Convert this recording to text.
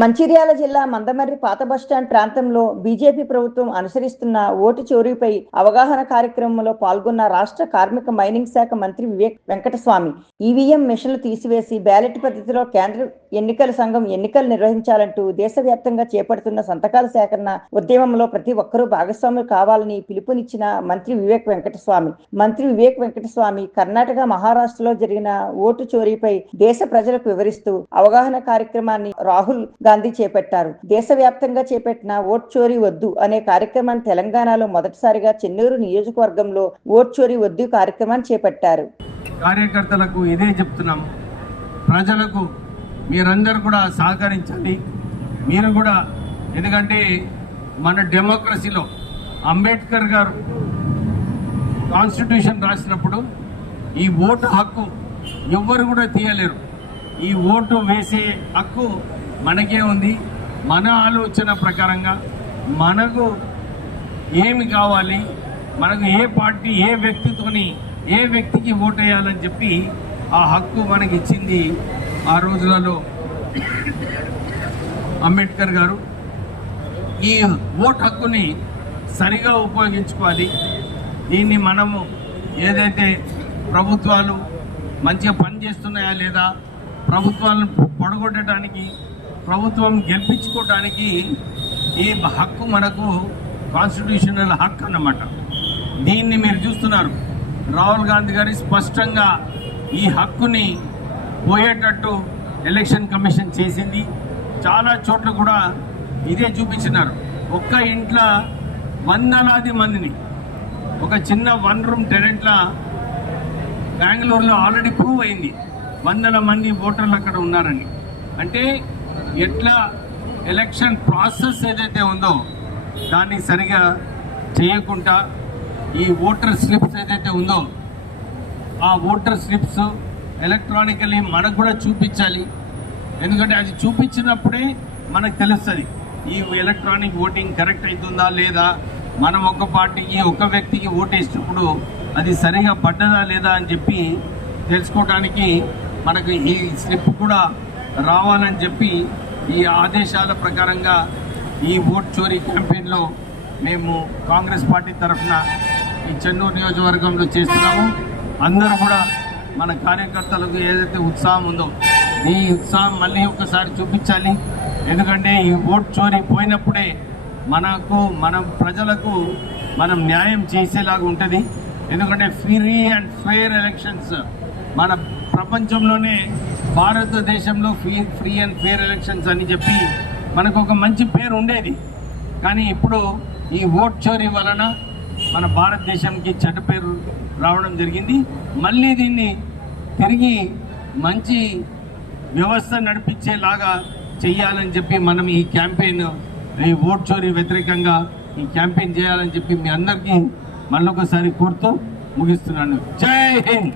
మంచిర్యాల జిల్లా మందమర్రి పాత బస్టాండ్ ప్రాంతంలో బీజేపీ ప్రభుత్వం అనుసరిస్తున్న ఓటు చోరీపై అవగాహన కార్యక్రమంలో పాల్గొన్న రాష్ట్ర కార్మిక మైనింగ్ శాఖ మంత్రి వివేక్ వెంకటస్వామి ఈవీఎం మిషన్లు తీసివేసి బ్యాలెట్ పద్ధతిలో కేంద్ర ఎన్నికల సంఘం ఎన్నికలు నిర్వహించాలంటూ దేశవ్యాప్తంగా చేపడుతున్న సంతకాల సేకరణ ఉద్యమంలో ప్రతి ఒక్కరూ భాగస్వాములు కావాలని పిలుపునిచ్చిన మంత్రి వివేక్ వెంకటస్వామి కర్ణాటక మహారాష్ట్రలో జరిగిన ఓటు చోరీపై దేశ ప్రజలకు వివరిస్తూ అవగాహన కార్యక్రమాన్ని రాహుల్ గాంధీ చేపట్టారు. దేశవ్యాప్తంగా చేపట్టిన ఓట్ చోరీ వద్దు అనే కార్యక్రమాన్ని తెలంగాణలో మొదటిసారిగా చెన్నూరు నియోజకవర్గంలో ఓట్ చోరీ వద్దు కార్యక్రమాన్ని చేపట్టారు. కార్యకర్తలకు ఇదే చెప్తున్నాం, ప్రజలకు మీరందరూ కూడా సహకరించాలి. మీరు కూడా, ఎందుకంటే మన డెమోక్రసీలో అంబేద్కర్ గారు కాన్స్టిట్యూషన్ రాసినప్పుడు ఈ ఓటు హక్కు ఎవ్వరు కూడా తీయలేరు. ఈ ఓటు వేసే హక్కు మనకే ఉంది. మన ఆలోచన ప్రకారంగా మనకు ఏమి కావాలి, మనకు ఏ పార్టీ ఏ వ్యక్తికి ఓటు వేయాలని చెప్పి ఆ హక్కు మనకి ఇచ్చింది ఆ రోజులలో అంబేద్కర్ గారు. ఈ ఓటు హక్కుని సరిగా ఉపయోగించుకోవాలి. దీన్ని మనము ఏదైతే ప్రభుత్వాలు మంచిగా పనిచేస్తున్నాయా లేదా, ప్రభుత్వాలను పొడగొట్టడానికి, ప్రభుత్వం గెలిపించుకోవడానికి ఈ హక్కు మనకు కాన్స్టిట్యూషనల్ హక్కు అన్నమాట. దీన్ని మీరు చూస్తున్నారు, రాహుల్ గాంధీ గారి స్పష్టంగా ఈ హక్కుని పోయేటట్టు ఎలక్షన్ కమిషన్ చేసింది. చాలా చోట్ల కూడా ఇదే చూపించినారు. ఒక్క ఇంట్లో వందలాది మందిని, ఒక చిన్న 1 రూమ్ టెనెంట్ల బెంగళూరులో ఆల్రెడీ ప్రూవ్ అయింది, 100 మంది ఓటర్లు అక్కడ ఉన్నారని. అంటే ఎట్లా ఎలక్షన్ ప్రాసెస్ ఏదైతే ఉందో దాన్ని సరిగా చేయకుండా ఈ ఓటర్ స్లిప్స్ ఏదైతే ఉందో ఆ ఓటర్ స్లిప్స్ ఎలక్ట్రానికలీ మనకు కూడా చూపించాలి. ఎందుకంటే అది చూపించినప్పుడే మనకు తెలుస్తుంది ఈ ఎలక్ట్రానిక్ ఓటింగ్ కరెక్ట్ అవుతుందా లేదా, మనం ఒక పార్టీకి ఒక వ్యక్తికి ఓటేసినప్పుడు అది సరిగా పడ్డదా లేదా అని చెప్పి తెలుసుకోవడానికి మనకు ఈ స్లిప్ కూడా రావాలని చెప్పి ఈ ఆదేశాల ప్రకారంగా ఈ ఓట్ చోరీ క్యాంపెయిన్లో మేము కాంగ్రెస్ పార్టీ తరఫున ఈ చెన్నూరు నియోజకవర్గంలో చేస్తున్నాము. అందరూ కూడా మన కార్యకర్తలకు ఏదైతే ఉత్సాహం ఉందో ఈ ఉత్సాహం మళ్ళీ ఒకసారి చూపించాలి. ఎందుకంటే ఈ ఓట్ చోరీ పోయినప్పుడే మన ప్రజలకు మనం న్యాయం చేసేలాగా ఉంటుంది. ఎందుకంటే ఫ్రీ అండ్ ఫెయిర్ ఎలక్షన్స్ మన ప్రపంచంలోనే భారతదేశంలో ఫ్రీ అండ్ ఫెయిర్ ఎలక్షన్స్ అని చెప్పి మనకు ఒక మంచి పేరు ఉండేది. కానీ ఇప్పుడు ఈ ఓట్ చోరీ వలన మన భారతదేశానికి చెడ్డ పేరు రావడం జరిగింది. మళ్ళీ దీన్ని తిరిగి మంచి వ్యవస్థ నడిపించేలాగా చెయ్యాలని చెప్పి మనం ఈ క్యాంపెయిన్, ఈ ఓట్ చోరీ వ్యతిరేకంగా ఈ క్యాంపెయిన్ చేయాలని చెప్పి మీ అందరికీ మళ్ళొకసారి కోరుతూ ముగిస్తున్నాను. జై హింద్.